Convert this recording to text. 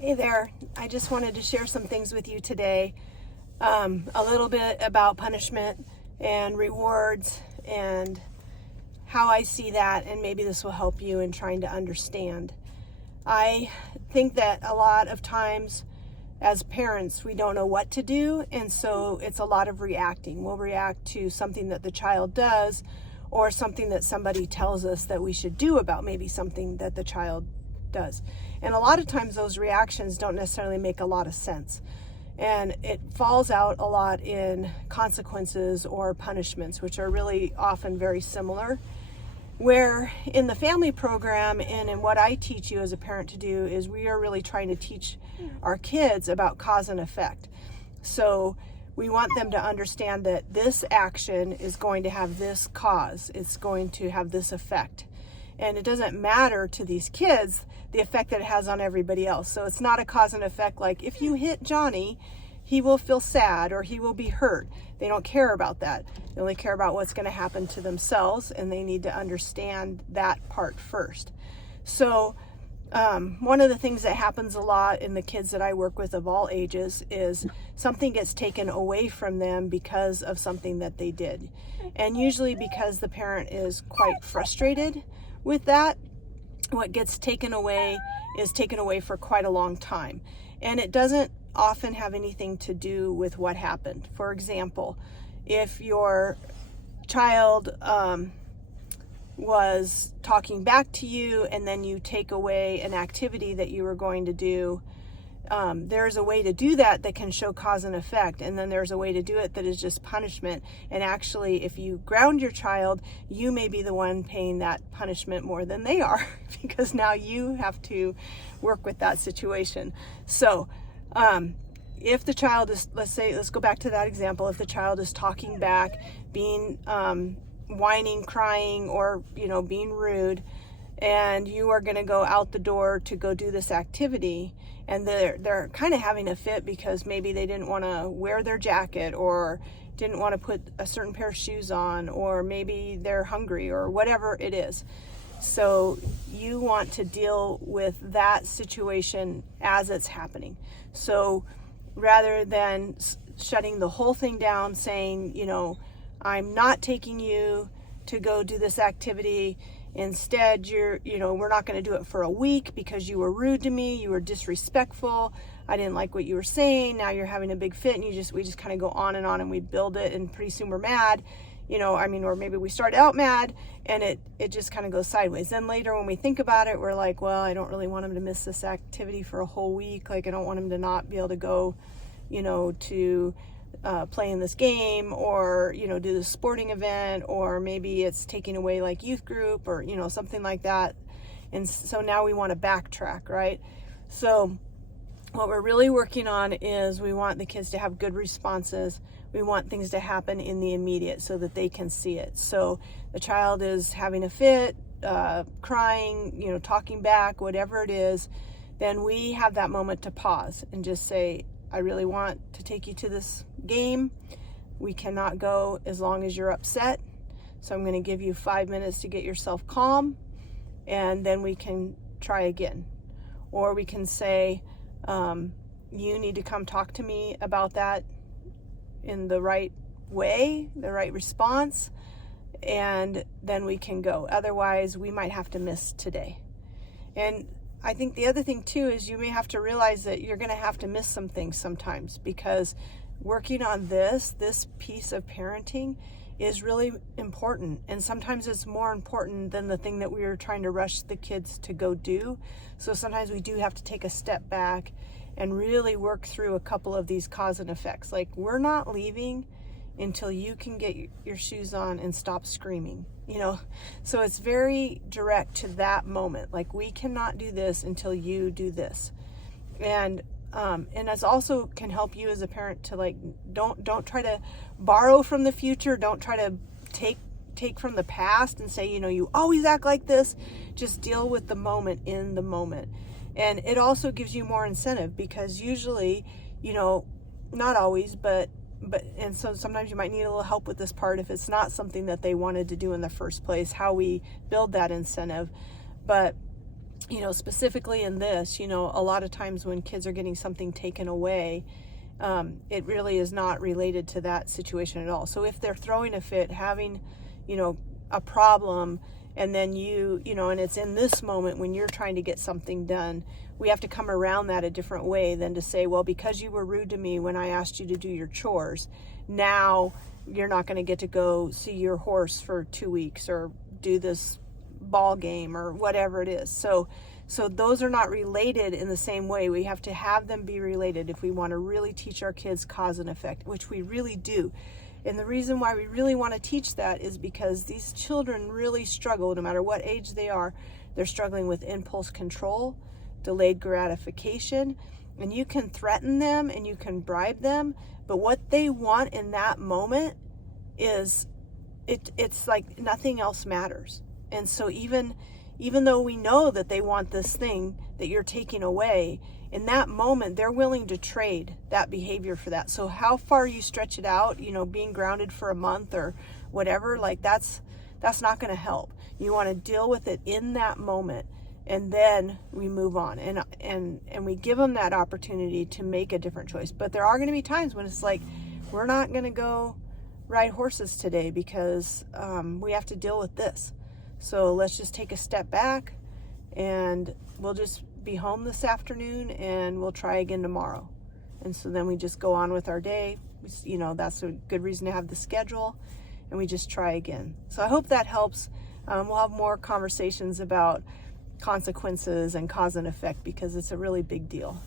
Hey there, I just wanted to share some things with you today. A little bit about punishment and rewards and how I see that, and maybe this will help you in trying to understand. I think that a lot of times as parents, we don't know what to do, and so it's a lot of reacting. We'll react to something that the child does or something that somebody tells us that we should do about maybe something that the child does. And a lot of times those reactions don't necessarily make a lot of sense. And it falls out a lot in consequences or punishments, which are really often very similar. Where in the family program and in what I teach you as a parent to do is we are really trying to teach our kids about cause and effect. So we want them to understand that this action is going to have this cause. It's going to have this effect. And it doesn't matter to these kids the effect that it has on everybody else. So it's not a cause and effect like if you hit Johnny, he will feel sad or he will be hurt. They don't care about that. They only care about what's going to happen to themselves, and they need to understand that part first. So one of the things that happens a lot in the kids that I work with of all ages is something gets taken away from them because of something that they did. And usually because the parent is quite frustrated with that, what gets taken away is taken away for quite a long time. And it doesn't often have anything to do with what happened. For example, if your child was talking back to you and then you take away an activity that you were going to do, there's a way to do that that can show cause and effect, and then there's a way to do it that is just punishment. And actually, if you ground your child, you may be the one paying that punishment more than they are because now you have to work with that situation. So if the child is, let's go back to that example. If the child is talking back, being whining, crying, or being rude, and you are going to go out the door to go do this activity, and they're kind of having a fit because maybe they didn't want to wear their jacket or didn't want to put a certain pair of shoes on, or maybe they're hungry or whatever it is. So you want to deal with that situation as it's happening. So rather than shutting the whole thing down, saying, I'm not taking you to go do this activity. Instead, we're not going to do it for a week because you were rude to me, you were disrespectful, I didn't like what you were saying, now you're having a big fit, and we just kind of go on and we build it, and pretty soon we're mad, or maybe we start out mad, and it just kind of goes sideways. Then later when we think about it, we're like, well, I don't really want him to miss this activity for a whole week, like I don't want him to not be able to go, to play in this game, or do this sporting event, or maybe it's taking away like youth group, or something like that. And so now we want to backtrack, right? So what we're really working on is we want the kids to have good responses. We want things to happen in the immediate so that they can see it. So the child is having a fit, crying, talking back, whatever it is, then we have that moment to pause and just say, I really want to take you to this game. We cannot go as long as you're upset. So I'm going to give you 5 minutes to get yourself calm, and then we can try again. Or we can say, you need to come talk to me about that in the right way, the right response, and then we can go. Otherwise, we might have to miss today. And I think the other thing too is you may have to realize that you're going to have to miss some things sometimes, because working on this piece of parenting is really important. And sometimes it's more important than the thing that we were trying to rush the kids to go do. So sometimes we do have to take a step back and really work through a couple of these cause and effects. Like, we're not leaving until you can get your shoes on and stop screaming, So it's very direct to that moment. Like, we cannot do this until you do this. And it also can help you as a parent to don't try to borrow from the future. Don't try to take from the past and say, you always act like this. Just deal with the moment in the moment. And it also gives you more incentive, because usually, not always, but and so sometimes you might need a little help with this part if it's not something that they wanted to do in the first place, how we build that incentive. But specifically in this, a lot of times when kids are getting something taken away, it really is not related to that situation at all. So if they're throwing a fit, having, a problem, and then and it's in this moment when you're trying to get something done, we have to come around that a different way than to say, well, because you were rude to me when I asked you to do your chores, now you're not going to get to go see your horse for 2 weeks or do this ball game or whatever it is. So those are not related in the same way. We have to have them be related if we want to really teach our kids cause and effect, which we really do. And the reason why we really want to teach that is because these children really struggle, no matter what age they are. They're struggling with impulse control, delayed gratification, and you can threaten them and you can bribe them, but what they want in that moment is it's like nothing else matters. And so even though we know that they want this thing that you're taking away, in that moment, they're willing to trade that behavior for that. So how far you stretch it out, being grounded for a month or whatever, like that's not going to help. You want to deal with it in that moment, and then we move on and we give them that opportunity to make a different choice. But there are going to be times when it's like, we're not going to go ride horses today because we have to deal with this. So let's just take a step back, and we'll just be home this afternoon and we'll try again tomorrow. And so then we just go on with our day. That's a good reason to have the schedule, and we just try again. So I hope that helps. We'll have more conversations about consequences and cause and effect because it's a really big deal.